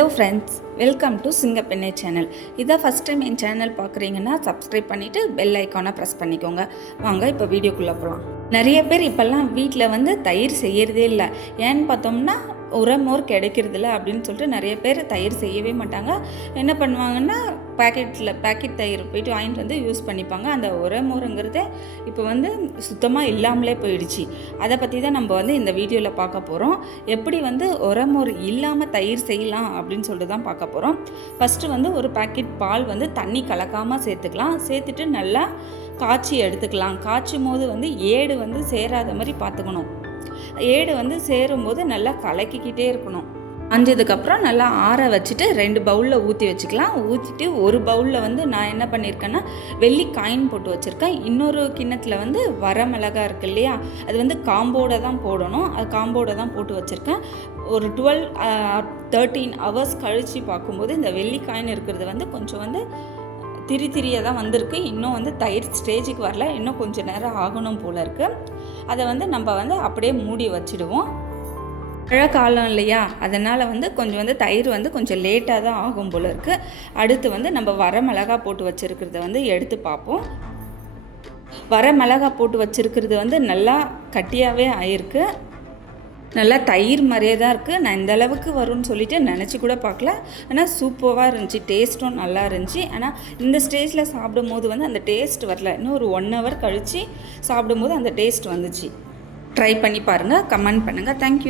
Hello friends, welcome to சிங்கப்பெண்ணை channel. இதான் first time என் சேனல் பார்க்குறீங்கன்னா சப்ஸ்கிரைப் பண்ணிவிட்டு பெல் ஐக்கானை ப்ரெஸ் பண்ணிக்கோங்க. வாங்க இப்போ வீடியோக்குள்ளே போகலாம். நிறைய பேர் இப்போல்லாம் வீட்டில் தயிர் செய்கிறதே இல்லை. ஏன்னு பார்த்தோம்னா உரமோர் கிடைக்கிறதில்ல அப்படின்னு சொல்லிட்டு நிறைய பேர் தயிர் செய்யவே மாட்டாங்க. என்ன பண்ணுவாங்கன்னா பேக்கெட் தயிர் போய்ட்டு வாங்கிட்டு வந்து யூஸ் பண்ணிப்பாங்க. அந்த உரமோருங்கிறதே இப்போ சுத்தமாக இல்லாமலே போயிடுச்சு. அதை பற்றி தான் நம்ம இந்த வீடியோவில் பார்க்க போகிறோம். எப்படி உரமோர் இல்லாமல் தயிர் செய்யலாம் அப்படின்னு சொல்லிட்டு தான் பார்க்க போகிறோம். ஃபஸ்ட்டு ஒரு பேக்கெட் பால் தண்ணி கலக்காமல் சேர்த்துக்கலாம். சேர்த்துட்டு நல்லா காய்ச்சி எடுத்துக்கலாம். காய்ச்சும் போது ஏடு சேராத மாதிரி பார்த்துக்கணும். ஏடு சேரும்போது நல்லா கலக்கிக்கிட்டே இருக்கணும். அஞ்சதுக்கப்புறம் நல்லா ஆற வச்சுட்டு 2 பவுலில் ஊற்றி வச்சுக்கலாம். ஊற்றிட்டு ஒரு பவுலில் நான் என்ன பண்ணியிருக்கேன்னா வெள்ளி காயின் போட்டு வச்சுருக்கேன். இன்னொரு கிண்ணத்தில் வரமிளகா இருக்குது இல்லையா, அது காம்போட தான் போடணும். அது காம்போட தான் போட்டு வச்சுருக்கேன். ஒரு 12-13 ஹவர்ஸ் கழித்து பார்க்கும்போது இந்த வெள்ளி காயின் இருக்கிறது கொஞ்சம் திரியாக தான் வந்திருக்கு. இன்னும் தயிர் ஸ்டேஜுக்கு வரல. இன்னும் கொஞ்சம் நேரம் ஆகணும் போல் இருக்குது. அதை நம்ம அப்படியே மூடி வச்சுடுவோம். மழை காலம் இல்லையா, அதனால் கொஞ்சம் தயிர் கொஞ்சம் லேட்டாக தான் ஆகும் போல் இருக்குது. அடுத்து நம்ம வரமிளகா போட்டு வச்சுருக்கிறத எடுத்து பார்ப்போம். வரமிளகா போட்டு வச்சுருக்கிறது நல்லா கட்டியாகவே ஆயிருக்கு. நல்லா தயிர் மாதிரியே தான் இருக்குது. நான் இந்த அளவுக்கு வரும்னு சொல்லிட்டு நினச்சி கூட பார்க்கல. ஆனால் சூப்பராக இருந்துச்சு. டேஸ்ட்டும் நல்லா இருந்துச்சு. ஆனால் இந்த ஸ்டேஜில் சாப்பிடும்போது அந்த டேஸ்ட் வரல. இன்னும் ஒரு 1 ஹவர் கழித்து சாப்பிடும்போது அந்த டேஸ்ட் வந்துச்சு. ட்ரை பண்ணி பாருங்கள், கமெண்ட் பண்ணுங்கள். தேங்க்யூ.